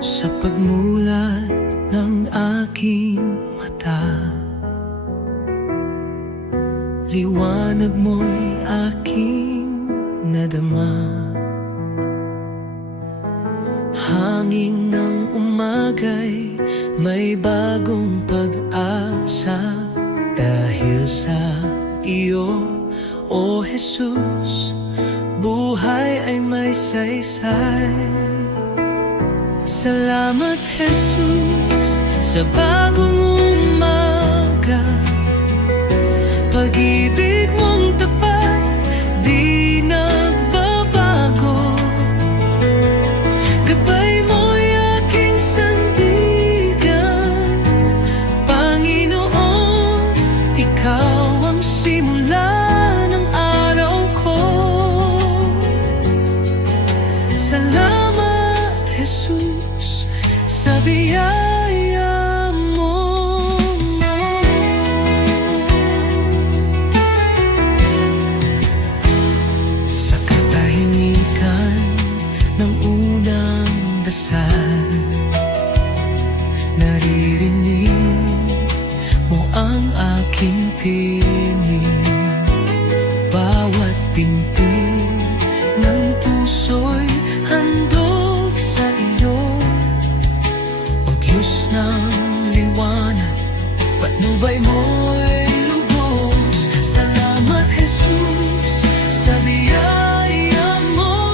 Sa pagmulat ng aking mata, liwanag mo'y aking nadama. Hangin ng umaga'y may bagong pag-asa, dahil sa iyo, O Jesus, buhay ay may saysay. Salamat, Jesus, sa bagong umaga. Pag-ibig mong tapat, di nagbabago. Gabay mo'y aking sandigan. Panginoon, ikaw ang simula ng araw ko. Salamat, Jesus, sa biyaya mo. Sa katahimikan ng unang dasal, naririnig mo ang aking tinig. Bawat pintig ng puso'y handog sa iyo, O Diyos ng liwanag, patnubay mo'y lubos. Salamat, Jesus, sa biyaya mo.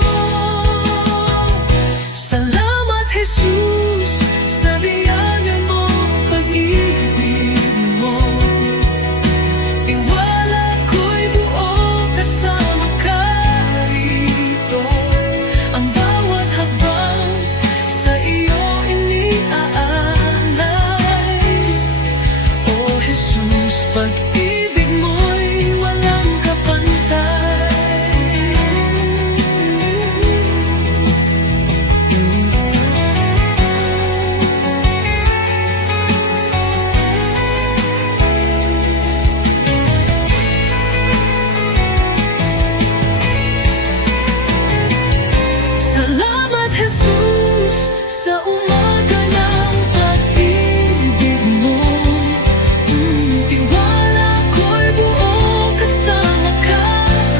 Salamat, Jesus, sa biyaya mo, pag-ibig mo. Tiwala ko'y buo kasama ka rito. Ang bawat habang sa iyo iniaalay. O Jesus, pag-ibig mo'y walang kapantay. Salamat, Jesus, sa umaga ng pag-ibig mo. Tiwala ko'y buo kasama ka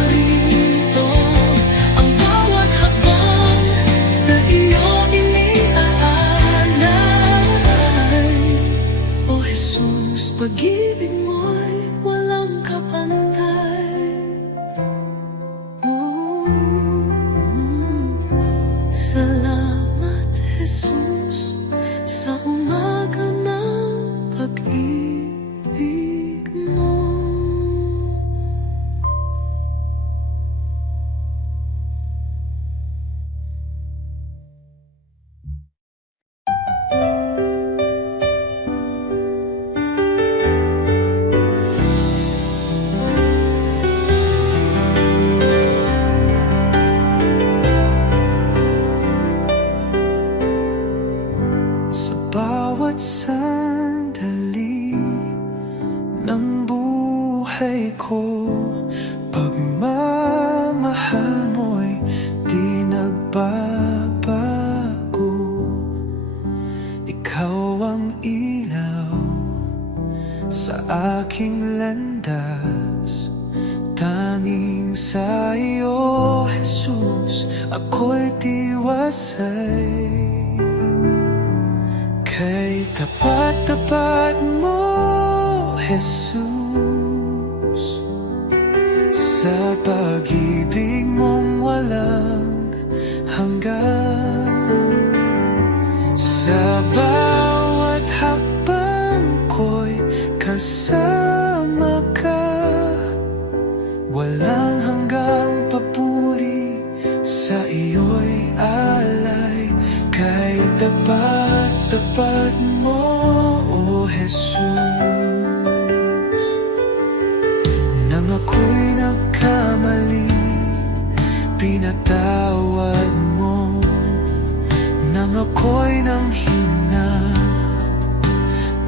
rito. Ang bawat hakbang sa iyo iniaalay. O Jesus, pag-ibig mo'y walang kapantay. Salamat, Jesus, sa umaga ng pag-ibig mo. Sa bawat sandali ng buhay ko, pagmamahal mo'y di nagbabago. Ikaw ang ilaw sa aking landas, tanging sa iyo, Jesus, ako'y tiwasay. Kay tapat-tapat mo, Jesus, sa pag-ibig mong walang hanggan. Sa bawat hakbang ko'y kasama ka, walang hanggang papuri, sa iyo'y alay. Kay tapat-tapat mo, O Jesus, nang ako'y nagkamali, pinatawad mo. Nang ako'y nanghina,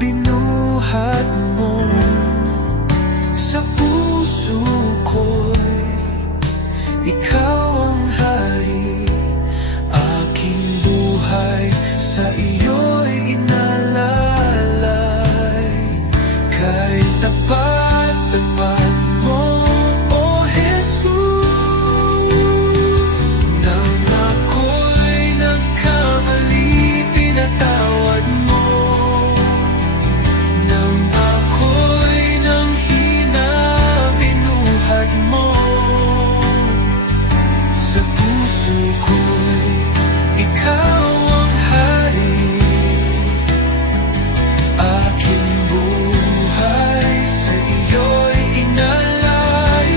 binuhat mo. Sa puso ko'y ikaw ang hari, aking buhay sa sa iyo'y inalalay. Kay tapat-tapat mo, O Jesus. Nang ako'y nagkamali, pinatawad mo. Nang ako'y nanghina, binuhat mo. Sa puso ko'y ikaw ang hari. Aking buhay sa iyo'y inalay.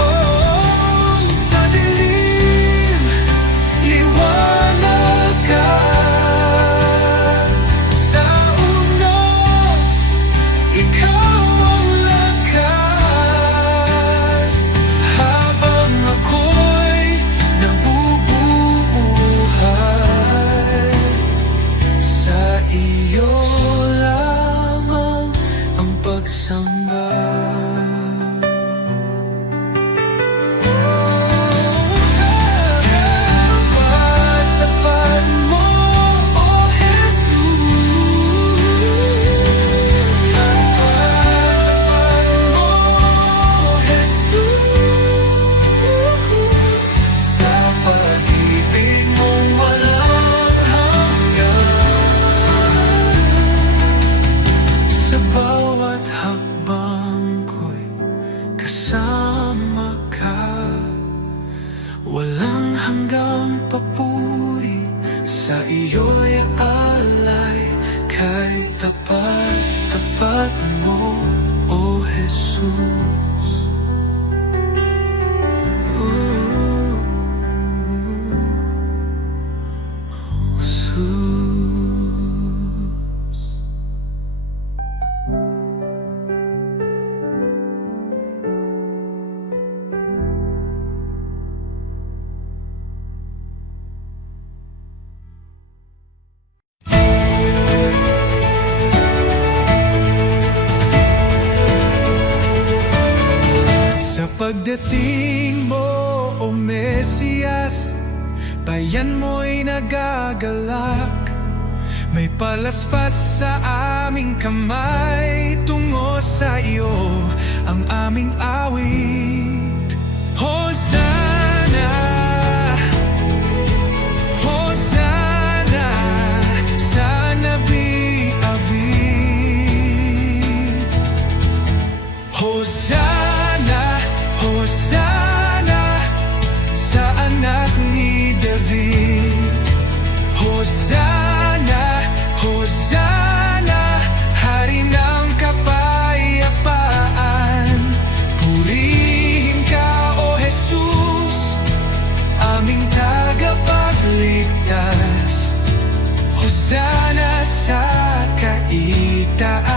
Oh, sa dilim, liwanag ka. Sa unos, ikaw ang lakas. Habang ako'y nabubuhay, sa iyo lamang ang pagsamba. Tapat-tapat mo, O Jesus. Tapat-tapat mo, O Jesus. Sa pag-ibig mong walang hanggan. Sa bawat hakbang ko'y kasama ka. Walang hanggang papuri, sa iyo'y alay. Kay tapat-tapat mo, O Jesus. Jesus. Sa pagdating mo, O Mesiyas, bayan mo'y nagagalak. May palaspas sa aming kamay, tungo sa iyo ang aming awit. Hosanna, Hosanna sa Nabi David. Hosanna, Hosanna sa anak ni David. Hosanna, Hosanna, hari ng kapayapaan. Purihin ka, O Jesus, aming tagapagligtas. Hosanna sa kaitaasan.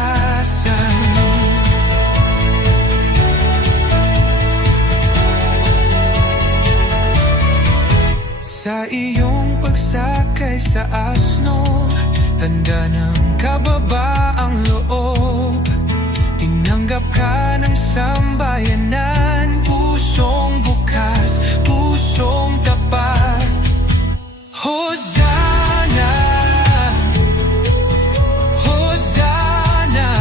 Sa iyong pagsakay sa asno, tanda ng kababaang loob. Tinanggap ka ng sambayanan, pusong bukas, pusong tapat. Hosanna, Hosanna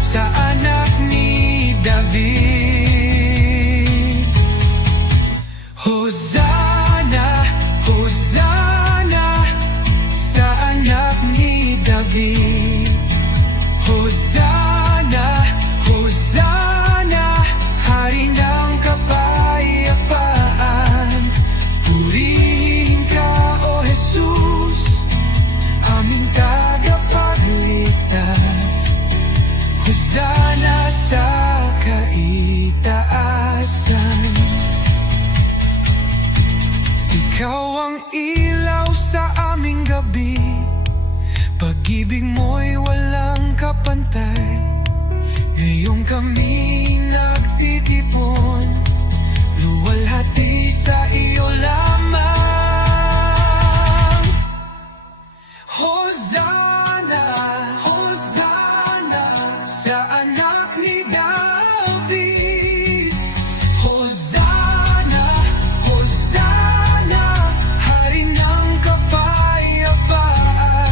sa anak ni David. Hosanna, Hosanna sa anak ni David. Hosanna, Hosanna, hari ng kapayapaan. Purihin ka, O Jesus, aming tagapagligtas. Hosanna sa kaitaasan. Ikaw ang ilaw sa aming gabi, pag-ibig mo'y walang kapantay. Ngayong kami nagtitipon, luwalhati sa iyo lamang. Hosanna, Hosanna sa anak ni David. Hosanna, Hosanna, hari ng kapayapaan.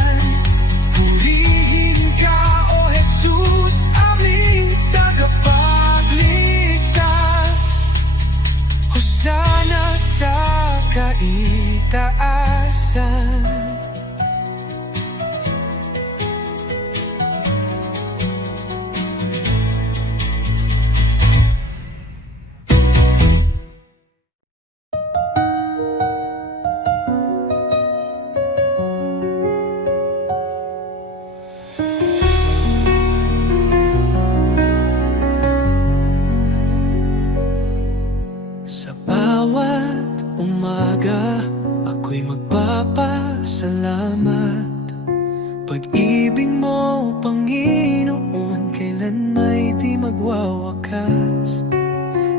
salamat. Pag-ibig mo, Panginoon, kailan may di magwawakas.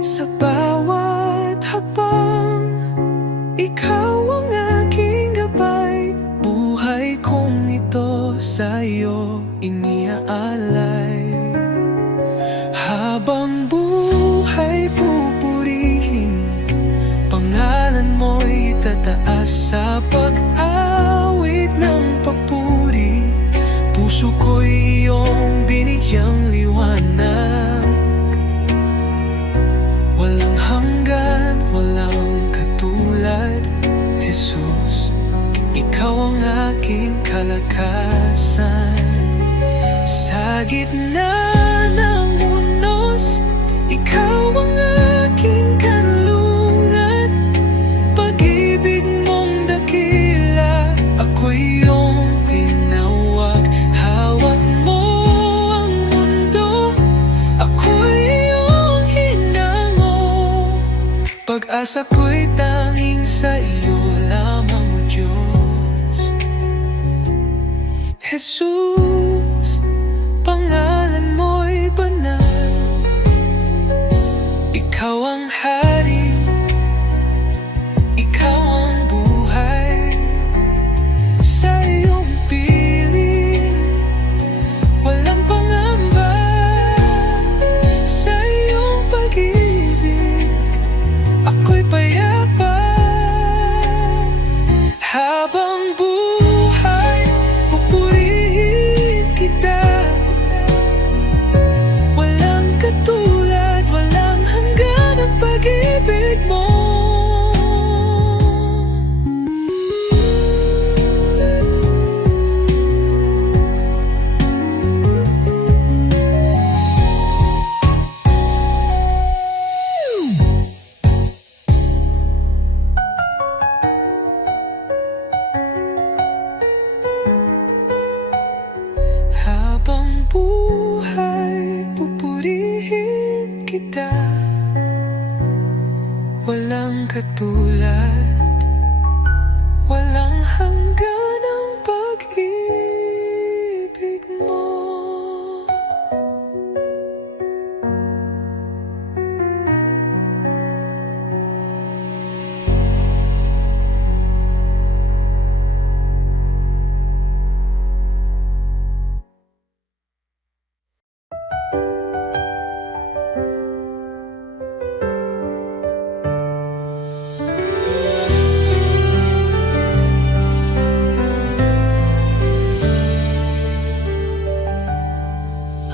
Sa bawat hakbang, ikaw ang aking gabay. Buhay kong ito sa'yo iniaalay. Habang buhay pupurihin, pangalan mo'y tataas sa pag-awit ng papuri. Puso ko'y iyong binigyang liwanag, walang hanggan, walang katulad. Jesus, ikaw ang aking kalakasan. Sa gitna ng unos, ikaw ang aking kanlungan. Pag-ibig mong dakila, ako'y iyong tinawag. Hawak mo ang mundo, ako'y iyong hinango. Pag-asa ko'y tanging sa iyo lamang, O Diyos. Jesus, pangalan mo'y banal. Ikaw ang hari, ikaw ang buhay. Sa iyong piling, walang pangamba. Sa iyong pag-ibig, ako'y payapa. Habang buhay, pupurihin kita. Walang katulad, walang hanggan ang pag-ibig mo. Habang buhay, pupurihin kita. Walang katulad, walang hanggan ang pag-ibig mo.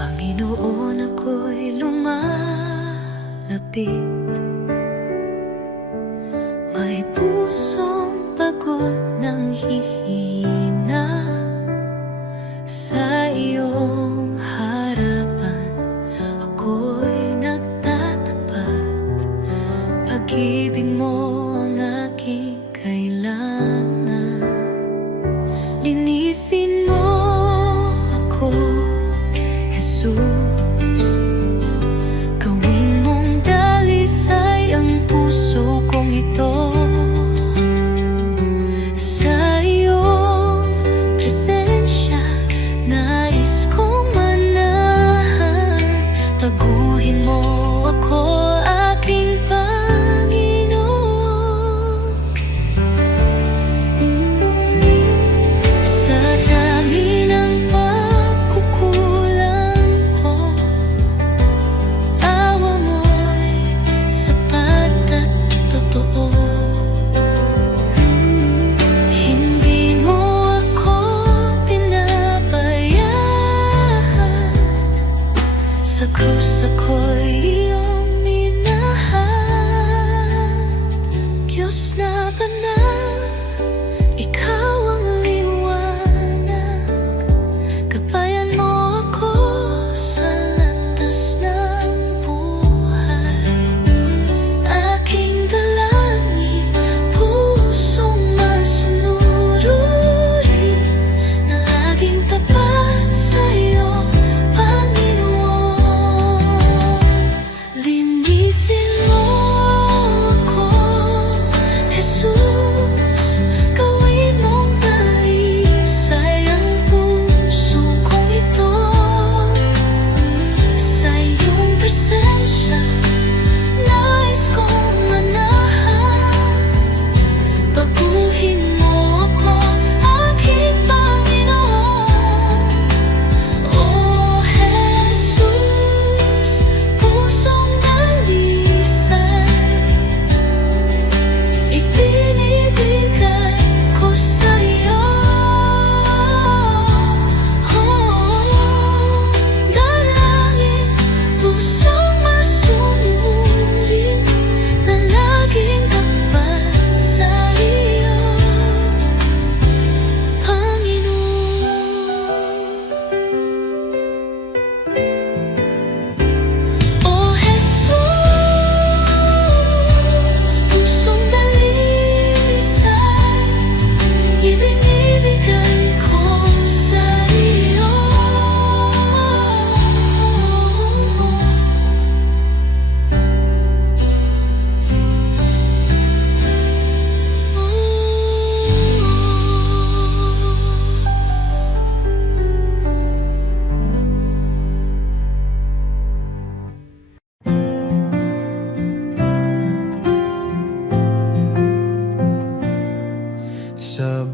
Panginoon, ako'y lumalapit. May pusong pagod ng hihina. Sa iyong harapan, ako'y nagtatapat. Pag-ibig mo ang aking kailangan. Linisin mo ako, Jesus. Gawin mong dalisay ang puso kong ito. Sa iyo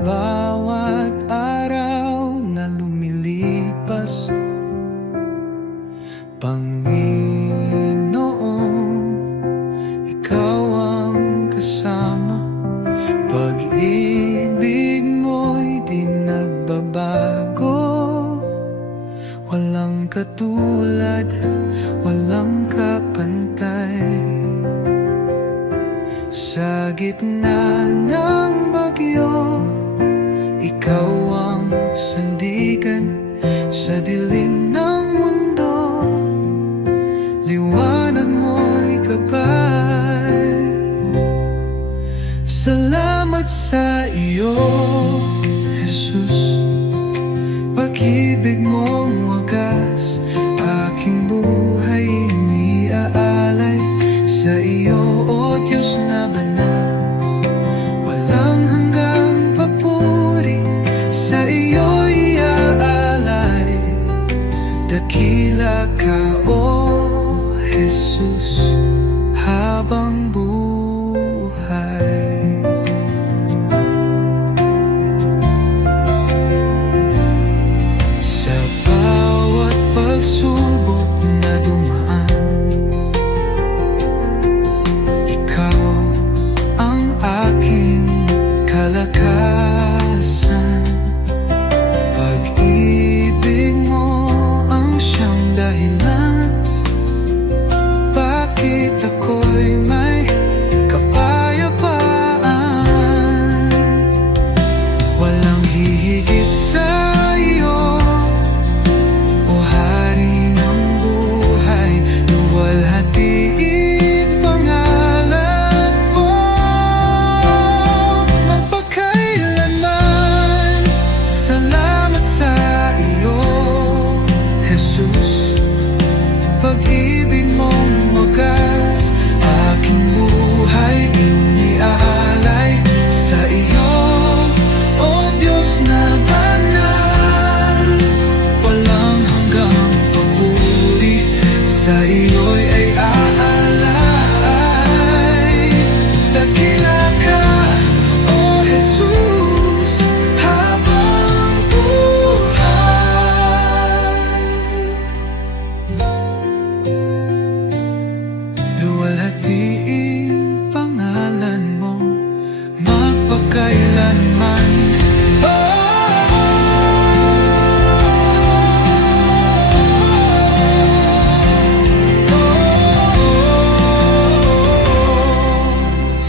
bawat araw na lumilipas, Panginoon, Ikaw ang kasama. Pag-ibig mo'y di nagbabago, walang katulad, walang kapantay. Sa gitna ng bagyo, Ikaw ang sandigan. Sa dilim ng mundo, liwanag mo'y gabay. Salamat sa iyo, Jesus. Pag-ibig mong wagas, aking buhay iniaalay. Sa iyo, O Diyos na banal, walang hanggang papuri. Sa iyo iaalay, dakila ka, O Jesus, habang buhay. Sa bawat pagsubok na dumaan, Ikaw ang aking kalakasan. Pag-ibig mo ang siyang dahilan, bakit ako'y may kapayapaan. Walang hihigit sa iyo, O Hari ng buhay. Luwalhatiin pangalan mo magpakailanman. Salamat sa iyo, Jesus. Pag-ibig mong wagas, aking buhay iniaalay. Sa iyo, O Diyos na banal, walang hanggang papuri. Sa iyo'y ay aalay. Dakila ka, O Jesus, habang buhay. Luwalhatiin pangalan mo magpakailanman.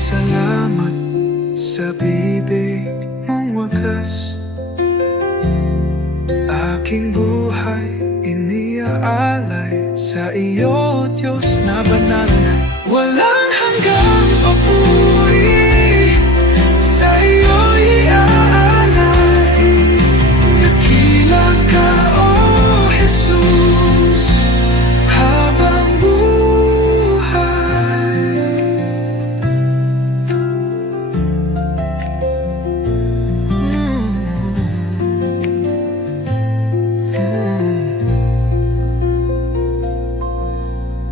Salamat sa bibig mong wagas, aking buhay iniaalay. Sa iyo, Diyos na banal, walang hanggang papuri. Sa iyo iaalay, dakila ka, O Jesus, habang buhay.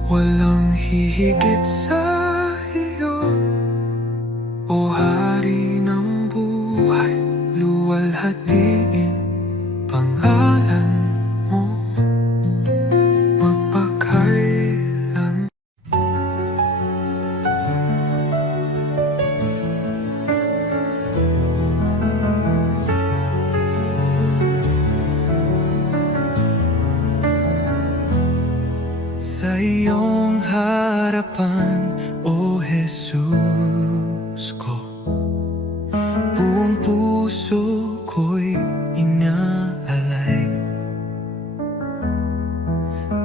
Walang hihigit sa iyo, O Hari ng buhay. Luwalhatiin pangalan mo magpakailan. Sa iyong harapan, O Jesus ko, buong puso ko'y inaalay.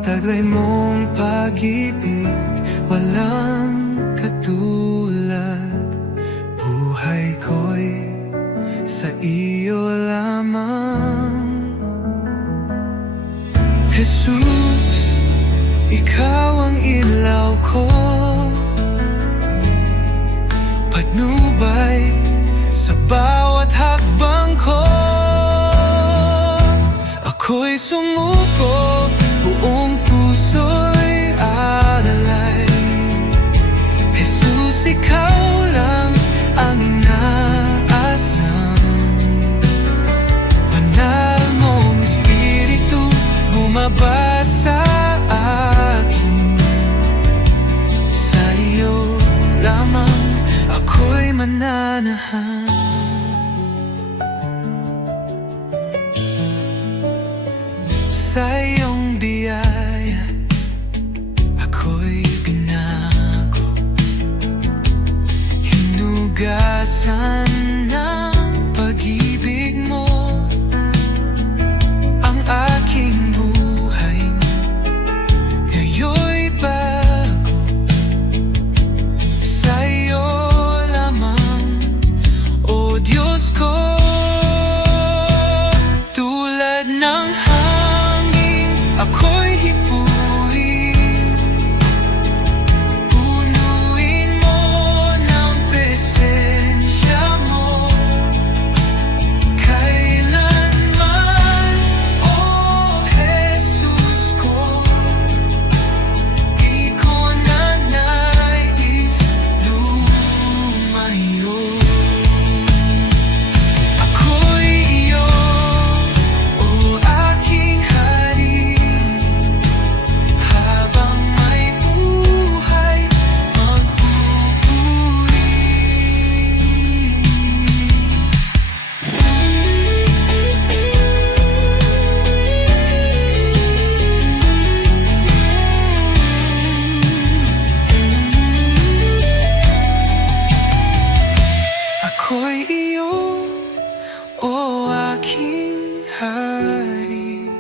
Taglay mong pag-ibig, walang katulad. Buhay ko'y sa iyo lamang. Jesus, ikaw ang ilaw ko, patnubay sa bawat hakbang ko. Ako'y sumuko, buong puso'y alalay. Jesus, ikaw lang ang inaasam. mananahan. Sa iyong biyaya, ako'y binago, hinugasan ng pag-ibig mo ang aking buhay. Ngayon'y bago, sa iyo lamang, o Diyos ko. Tulad ng hangin, ako'y hipuin, punuin mo ng presensya mo kailanman, o Jesus ko. Di ko na nais lumayo. Ako'y iyo, o aking hari, habang may buhay magpupuri. Ako'y iyo, o aking hari,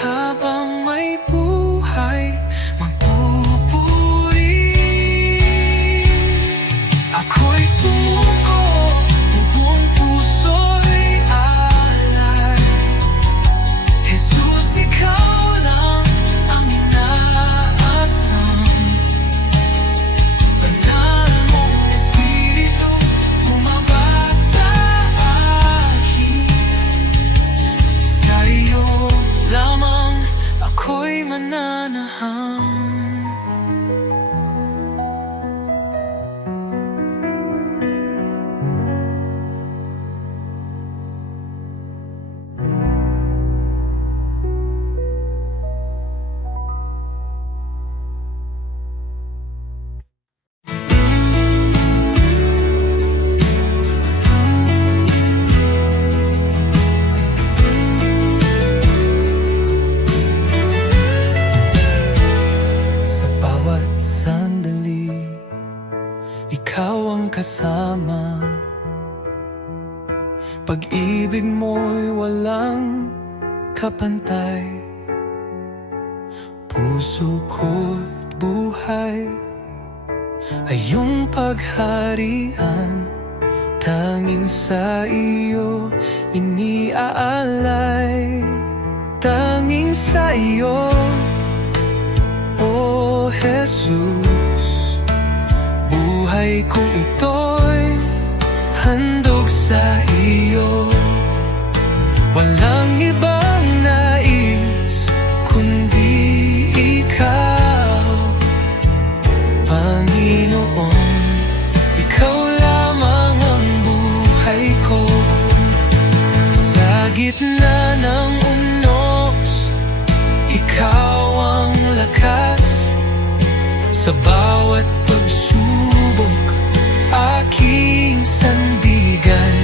habang may buhay magpupuri. Ako'y sumuko, buong puso'y alay. Jesus, ikaw lang ang inaasam. Banal mong Espiritu, bumaba sa akin. Sa iyo lamang ako'y mananahan. Sa bawat sandali, ikaw ang kasama. Pag-ibig mo'y walang kapantay. Puso ko't buhay ay iyong pagharian. Tanging sa iyo iniaalay. Tanging sa iyo, o Jesus, buhay kong ito'y handog sa iyo. Walang ibang nais kundi ikaw, Panginoon. Ikaw lamang ang buhay ko. Sa gitna ng unos, ikaw ang lakas. Sa bawat pagsubok, aking sandigan.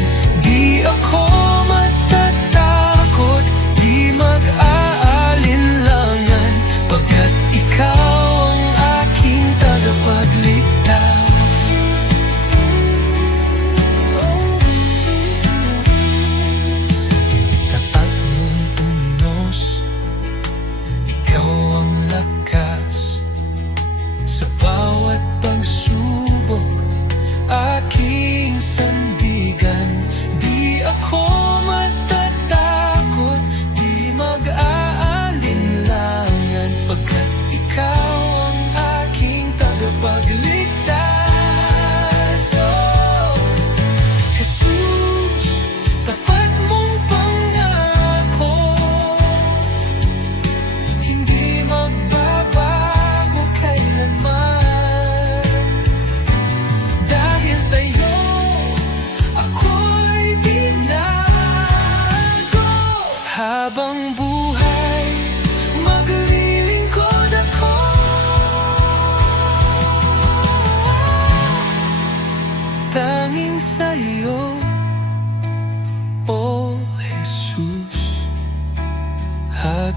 Di ako matatakot, di mag-aalinlangan, pagkat ikaw ang aking tagapagligtas. Sa gitna ng unos, ikaw ang lakas. Sa bawat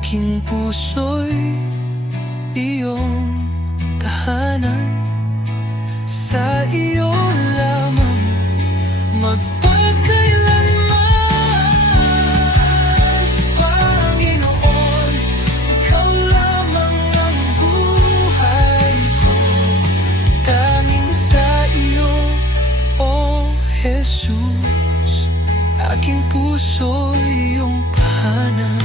aking puso'y iyong tahanan. Sa iyo lamang magpakailanman, Panginoon. Ikaw lamang ang buhay ko, tanging sa iyo, O Jesus. Aking puso'y iyong tahanan.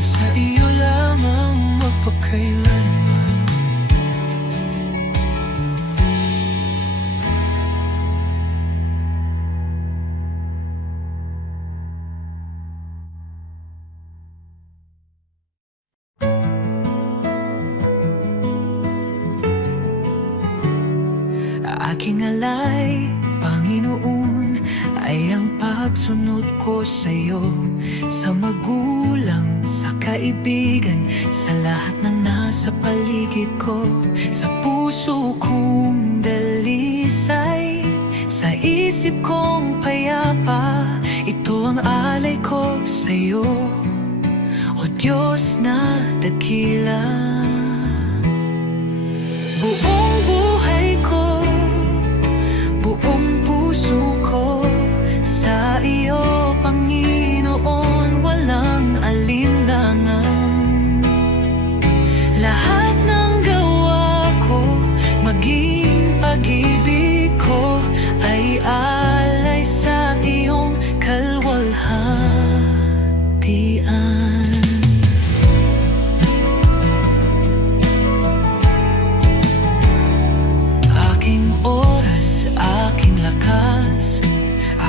Sa iyo lamang magpakailanman. Aking alay, Panginoon, ay ang pagsunod ko sa'yo. Sa magulang, sa kaibigan, sa lahat ng nasa paligid ko. Sa puso kong dalisay, sa isip kong payapa, ito ang alay ko sa'yo, O Diyos na dakila. Buong buhay ko, buong puso ko, sa iyo, Panginoon, walang alinlangan. Lahat ng gawa ko, maging pag-ibig ko, ay alay sa iyong kalwalhatian. Aking oras, aking lakas,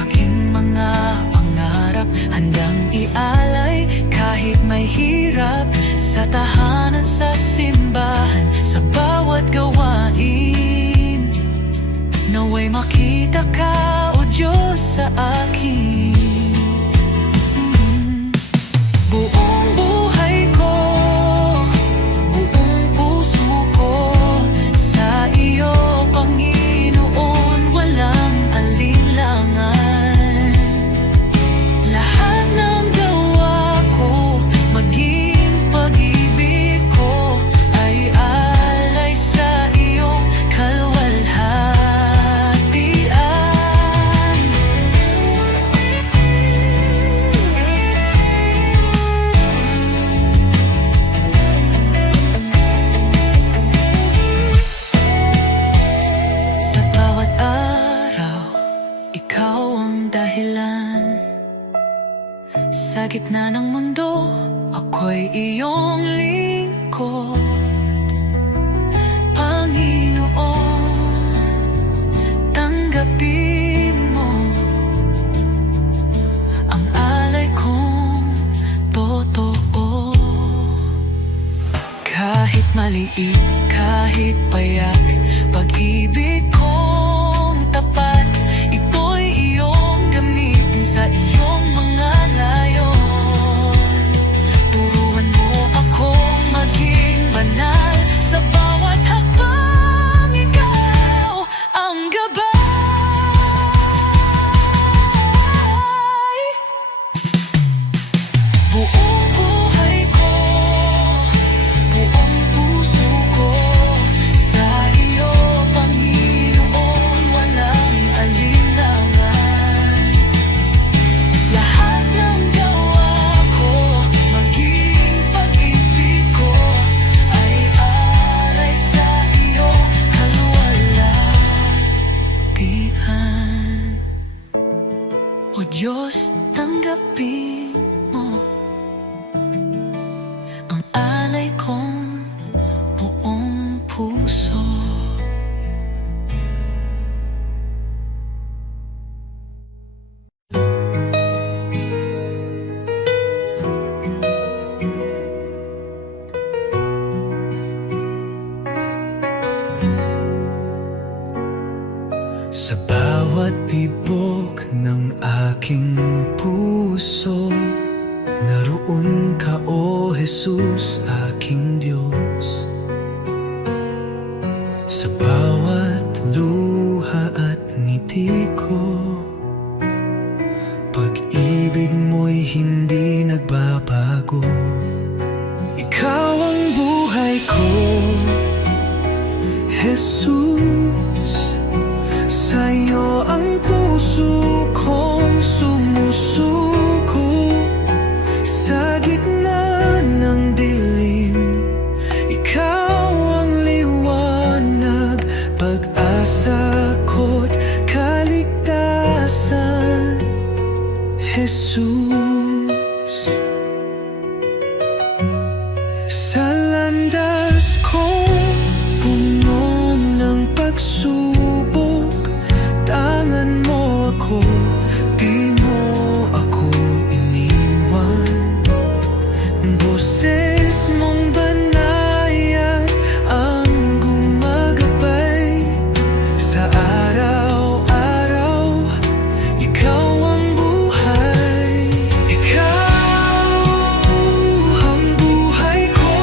aking mga pangarap, handang ialay kahit may hirap. Sa tahanan, sa simbahan, sa bawat gawain, naway makita ka, O Diyos, sa akin. Buong buhay ko, buong puso ko, sa iyo, Panginoon, walang alinlangan. Lahat ng gawa ko, maging pag-ibig ko, ay alay sa iyong kalwalhatian. Sa bawat araw, ikaw ang dahilan. Sa gitna ng mundo, ako'y iyong lingkod. Panginoon, tanggapin mo ang alay kong totoo. Kahit maliit, kahit payak, pag-ibig kong tapat, ito'y iyong gamitin sa iyong mga layon. Turuan mo akong maging banal, sa bawat hakbang ikaw ang gabay. Buong buhay ko, buong puso ko, sa iyo, Panginoon, walang alinlangan. Lahat ng gawa ko, maging pag-ibig ko, ay alay sa iyo, kalwalhatian. O Diyos, tanggapin mo ang alay kong buong puso. Sa bawat tibok ng aking puso, naroon ka, O Jesus, aking Diyos. Sa bawat luha at ngiti ko, pag-ibig mo'y hindi bago. Ikaw ang buhay ko, Jesus. Sa'yo ang puso kong sumusuko. Sa gitna ng dilim, ikaw ang liwanag, pag-asa ko't kaligtasan, Jesus. Sa landas kong puno ng pagsubok, tangan mo ako, di mo ako iniwan. Boses mong banayad ang gumagabay sa araw-araw. Ikaw ang buhay, ikaw ang buhay ko,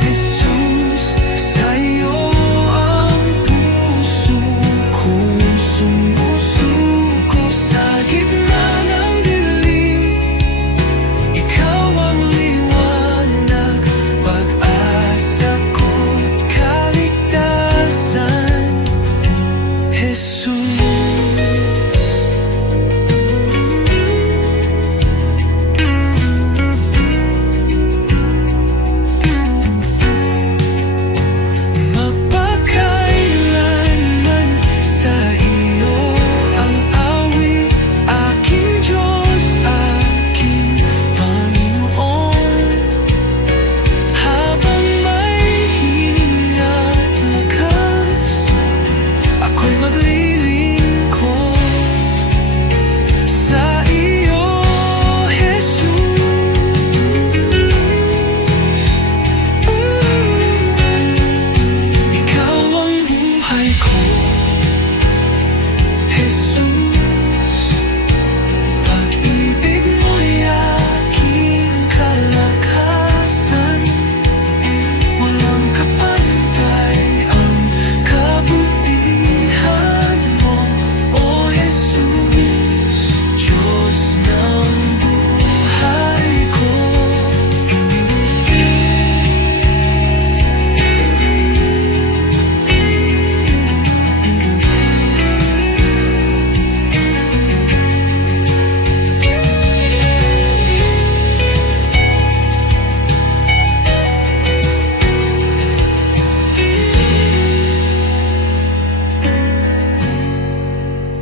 Jesus. Sa'yo ang puso kong sumusuko. Sa gitna ng dilim, ikaw ang liwanag, pag-asa ko't kaligtasan, Jesus. Magpakailanman sa iyo ang awit, aking Diyos, aking Panginoon. Habang may hininga't lakas, ako'y maglilingkod sa iyo, Jesus. Ikaw ang buhay ko, Jesus. Pag-ibig mo'y aking kalakasan. Walang kapantay ang kabutihan mo, O Jesus, Diyos ng buhay ko.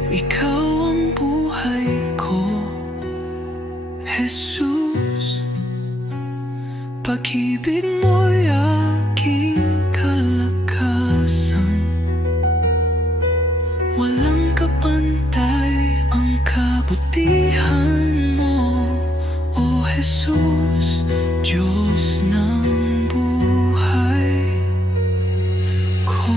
Ikaw ang buhay ko, Jesus. Pag-ibig mo'y aking kalakasan. Walang kapantay ang kabutihan mo, O Jesus, Diyos ng buhay ko.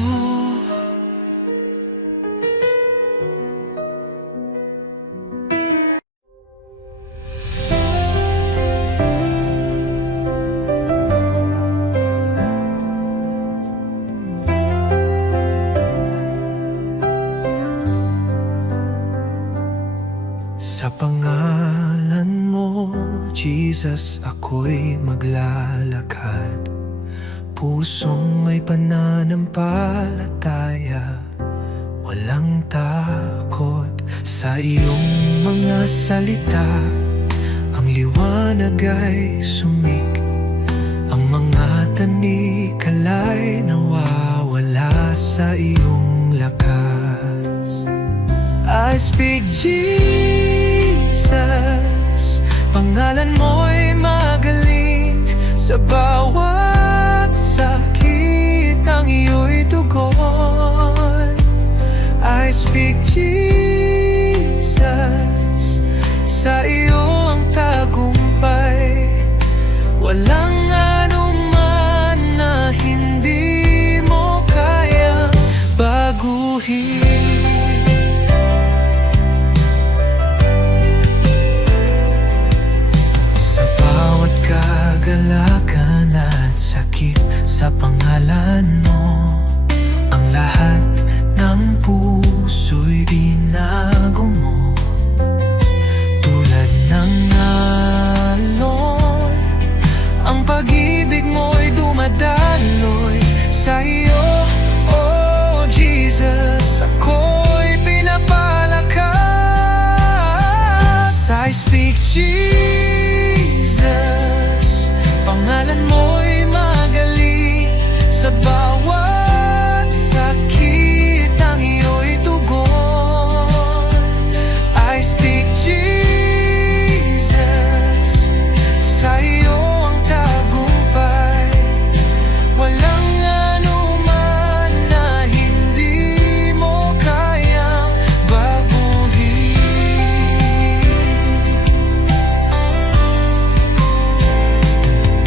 Sa pangalan mo, Jesus, ako'y maglalakad. Pusong may pananampalataya, walang takot sa iyong mga salita. Ang liwanag ay sumik, ang mga tanikala'y nawawala sa iyong lakas. I speak Jesus, pangalan mo'y magaling. Sa bawat sakit ang iyo'y tugon. I speak Jesus, sa iyo ang tagumpay. Walang anuman na hindi mo kayang baguhin. Kagalakan at sakit sa pangalan mo, ang lahat ng puso'y I speak Jesus, pangalan mo'y magaling. Sa bawat sakit ang iyo'y tugon. I speak Jesus, sa iyo ang tagumpay. Walang anuman na hindi mo kayang baguhin.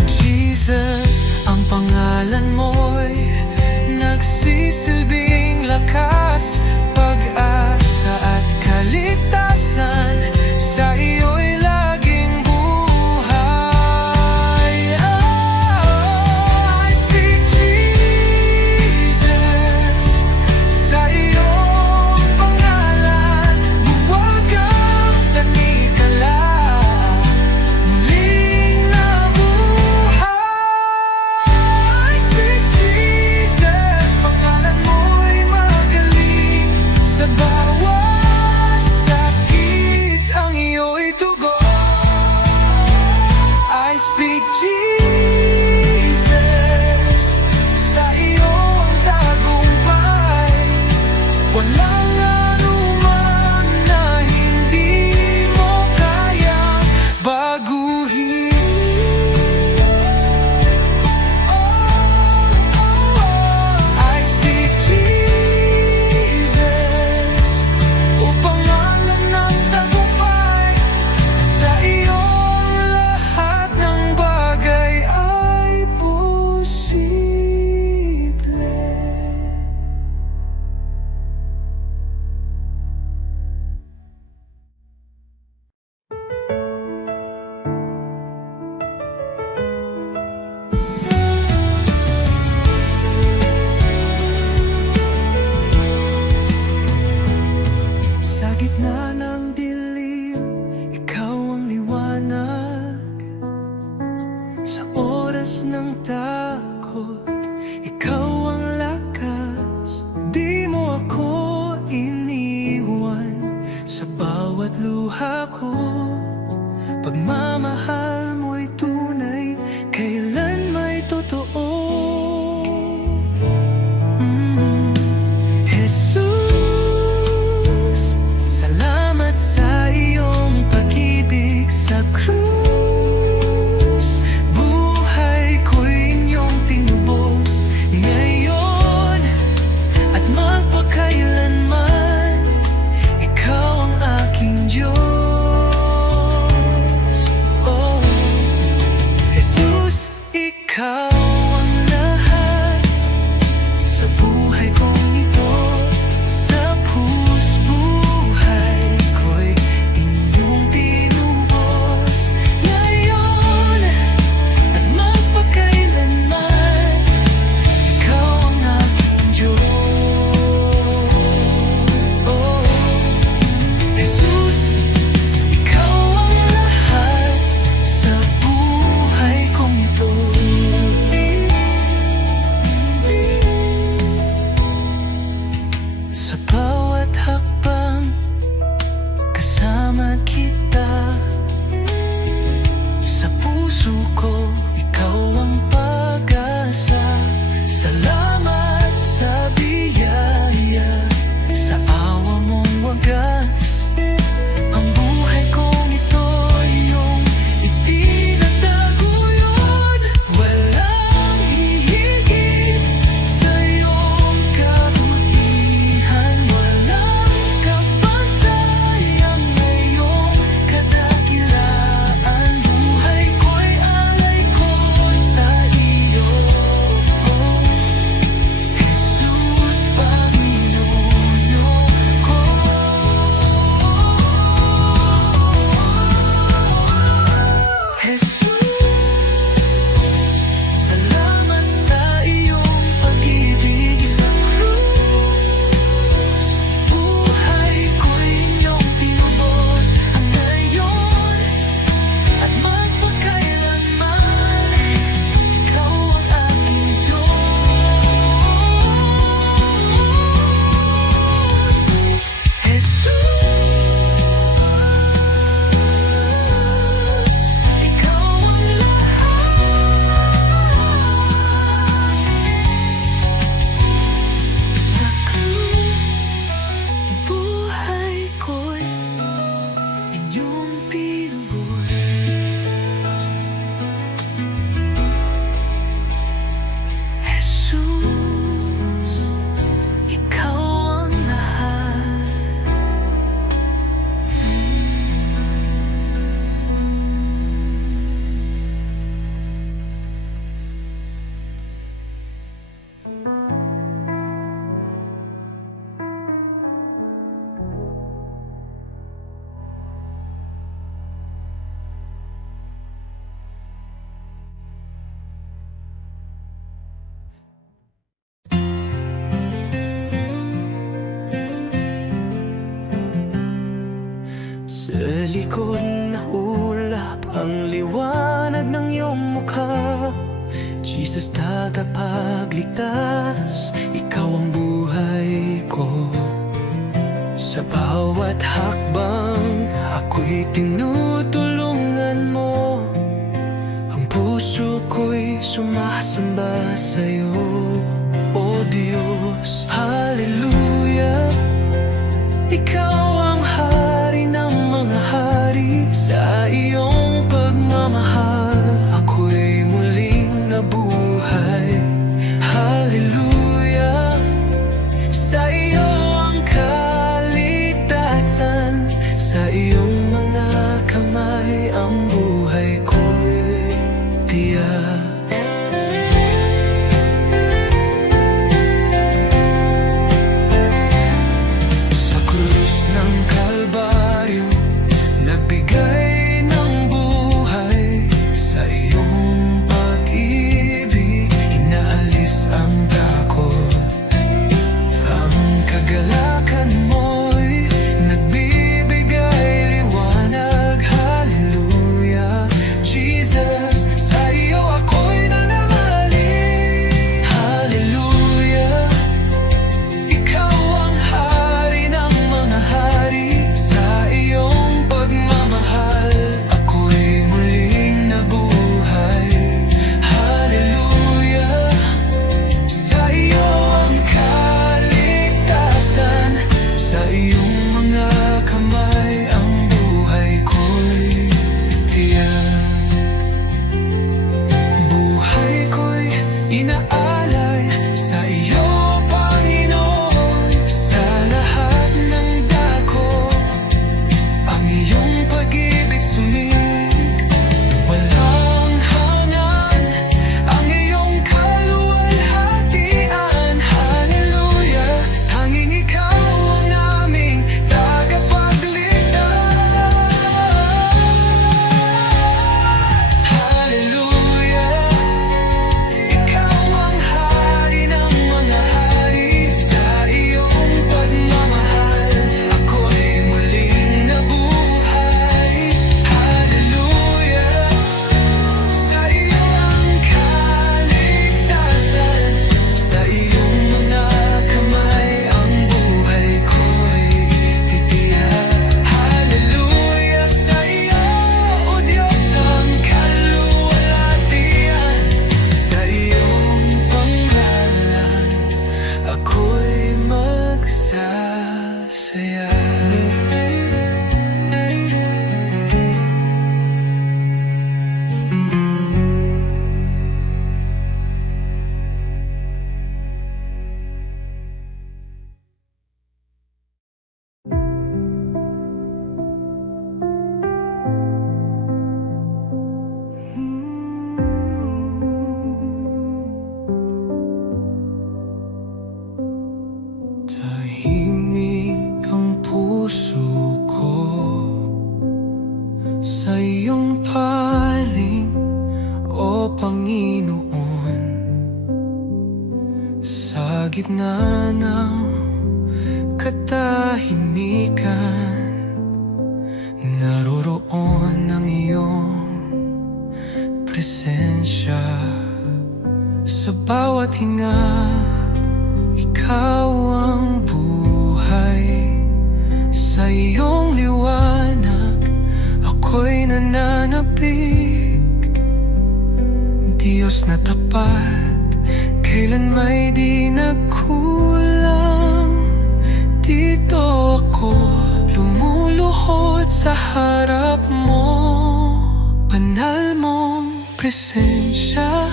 Jesus, ang pangalan mo'y nagsisilbing lakas, pag-asa at kaligtasan. Sa iyo'y laging buhay. I speak Jesus, sa iyong pangalan buwag ang tanikala, muling nabuhay. I speak Jesus, pangalan mo'y magaling. Sa bawat sakit ang iyo'y tugon. I speak Jesus, sa iyong tagumpay. Walang anuman na hindi mo kayang baguhin. I speak Jesus, o pangalan ng tagumpay. Sa iyong lahat ng bagay ay posible. Sa gitna ng dilim, ikaw ang liwanag. Sa oras ng takot, ikaw ang lakas. Di mo ako iniwan sa bawat luha ko. Pagmamahal mo'y tunay, kailan may totoo. Jesus, salamat sa iyong pag-ibig sa krus. Buhay ko'y inyong tinubos ngayon at magpakailanman. Ikaw ang aking Diyos. Oh, Sa likod na ulap ang liwanag ng iyong mukha. Jesus, tagapagligtas, ikaw ang buhay ko. Sa bawat hakbang, ako'y tinutulungan mo. Ang puso ko'y sumasamba sa'yo, O Diyos. Hallelujah, ikaw ang hari ng mga hari. Sa iyong pagmamahal, ako'y muling nabuhay. Hallelujah, sa iyo ang kaligtasan. Sa iyong mga kamay ang buhay ko'y tiyak. Sa krus ng Kalbaryo, nagbigay ng buhay. Sa iyong pag-ibig, inaalis ang takot. Ang kagalakan mo'y nagbibigay liwanag. Hallelujah, Jesus, sa iyo ako'y nananalig. Hallelujah, ikaw ang hari ng mga hari. Sa iyong pagmamahal, ako'y muling nabuhay. Hallelujah, sa iyo ang kaligtasan. Sa iyong mga kamay ang buhay ko'y tiyak. Buhay ko'y inaalay sa iyo, Panginoon. Sa lahat ng dako, ang iyong pag-ibig sumig. Walang hanggan ang iyong kaluwalhatian. Hallelujah, tanging ikaw ang aming tagapagligtas. Hallelujah, ikaw ang hari ng mga hari. Sa iyong pagmamahal, ako'y muling nabuhay. Hallelujah, sa iyo ang kaligtasan. Sa iyong mga kamay ang buhay ko'y titiyak. Hallelujah, sa iyo, O Diyos, ang kaluwalhatian. Sa iyong panggalan, ako'y magsasaya. Tahimik ang puso ko sa iyong paling, O Panginoon. Sa gitna ng katahimikan, naroroon ang iyong presensya. Sa bawat hinga, ikaw ang buhay. Sa iyong liwanag, ako'y nananabik. Diyos na tapat, kailan may di nagkulang. Dito ako lumuluhod sa harap mo. Banal mong presensya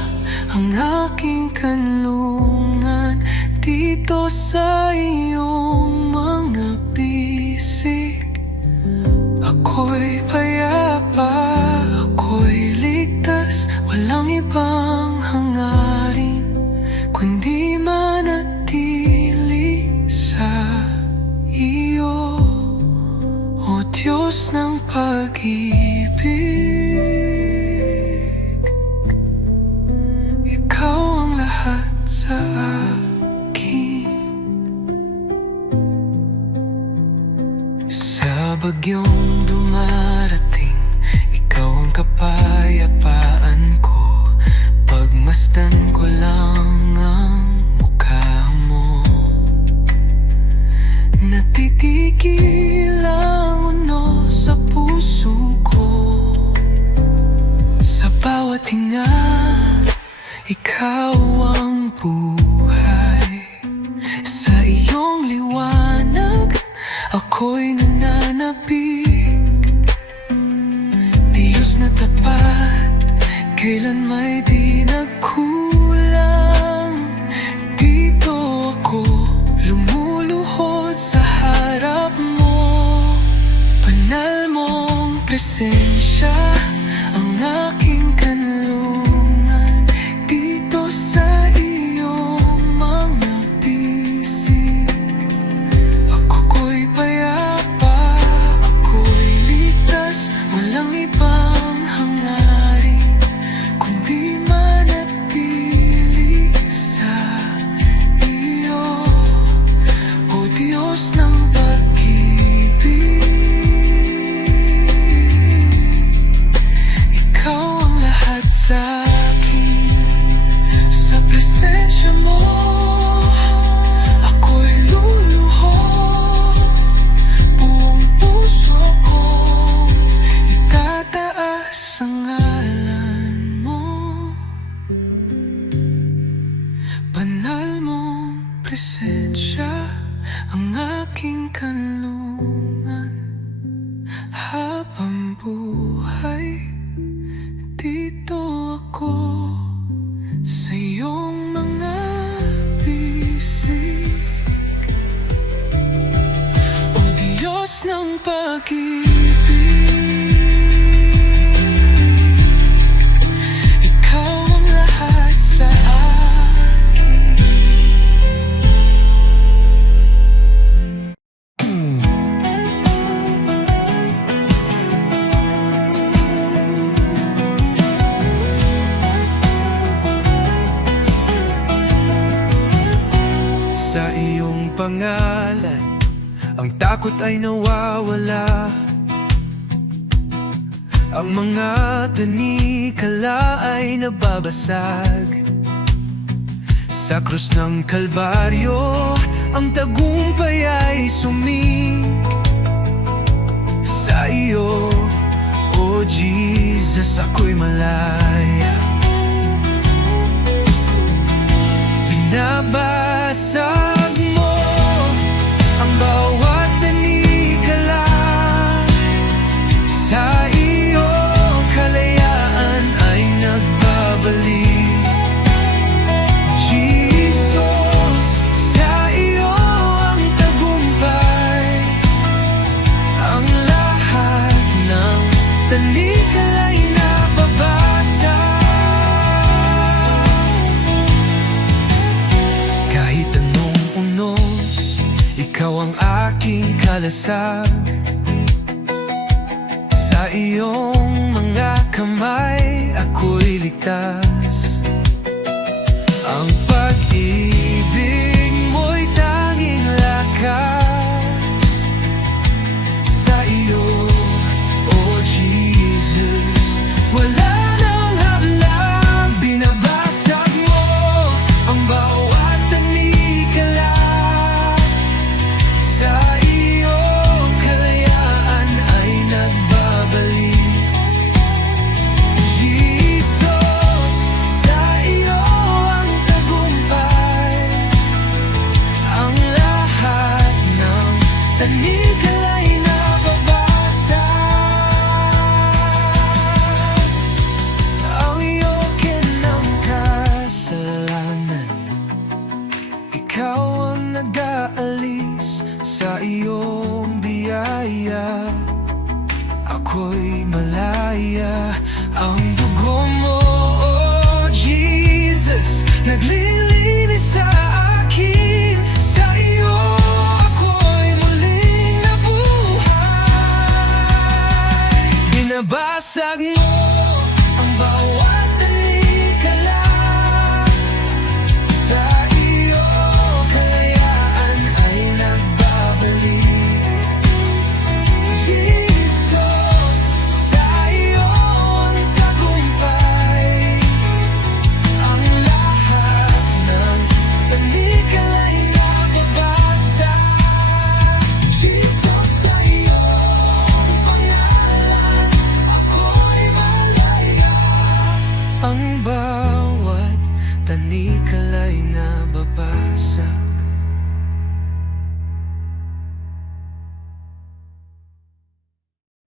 ang aking kanlungan. Dito sa iyong mga bisig, ako'y payapa, ako'y ligtas. Walang ibang hangarin kundi manatili sa iyo, O Diyos ng pag-ibig. Ikaw ang lahat sa akin. Sa bagyong dumaan, Masdan ko lang ang mukha mo. Natitigil ang unos sa puso ko. Sa bawat hinga, ikaw ang buhay. Sa iyong liwanag, ako'y nananabik. Diyos na tapat, kailan may di nagkulang. Dito ako, lumuluhod sa harap mo. Banal mong presensya, ang aking kanlungan. Dito sa iyong mga bisig, ako'y payapa, ako'y ligtas. Walang ibang hangarin kundi manatili sa iyo, O Diyos ng pag-ibig. Ikaw ang lahat sa akin. Sa presensya mo, ako'y luluhod. Buong puso kong itataas ang ngalan mo. Banal mong presensya, ang aking kanlungan. Habang buhay, dito ako sa iyong mga bisig. O Diyos ng pag-ibig, ikaw ang lahat sa akin. Sa iyong pangalan, ang takot ay nawawala. Ang mga tanikala ay nababasag. Sa krus ng Kalbaryo, ang tagumpay ay sumig. Sa iyo, O Jesus, ako'y malaya. Binabasag mo ang bawat tanikala. Sa iyo, kalayaan ay nagbabalik. Jesus, sa iyo ang tagumpay. Ang lahat ng tanikala ay nababasag. Kahit anong unos, ikaw ang aking kalasag. Sa iyong mga kamay, ako'y ligtas. Ang pag-ibig mo'y tanging lakas. Sa iyo, O Jesus, wala nang hadlang. Binabasag mo ang bawat tanikala. Sa iyo, kalayaan ay nagbabalik. Jesus, sa iyo ang tagumpay. Ang lahat ng tanikala ay nababasag. Ang iyong kasalanan, ikaw ang nag-aalis. Sa iyong biyaya, ako'y malaya. Ang dugo mo, O Jesus, naglilinis sa akin. Sa iyo, ako'y muling nabuhay. Binabasag mo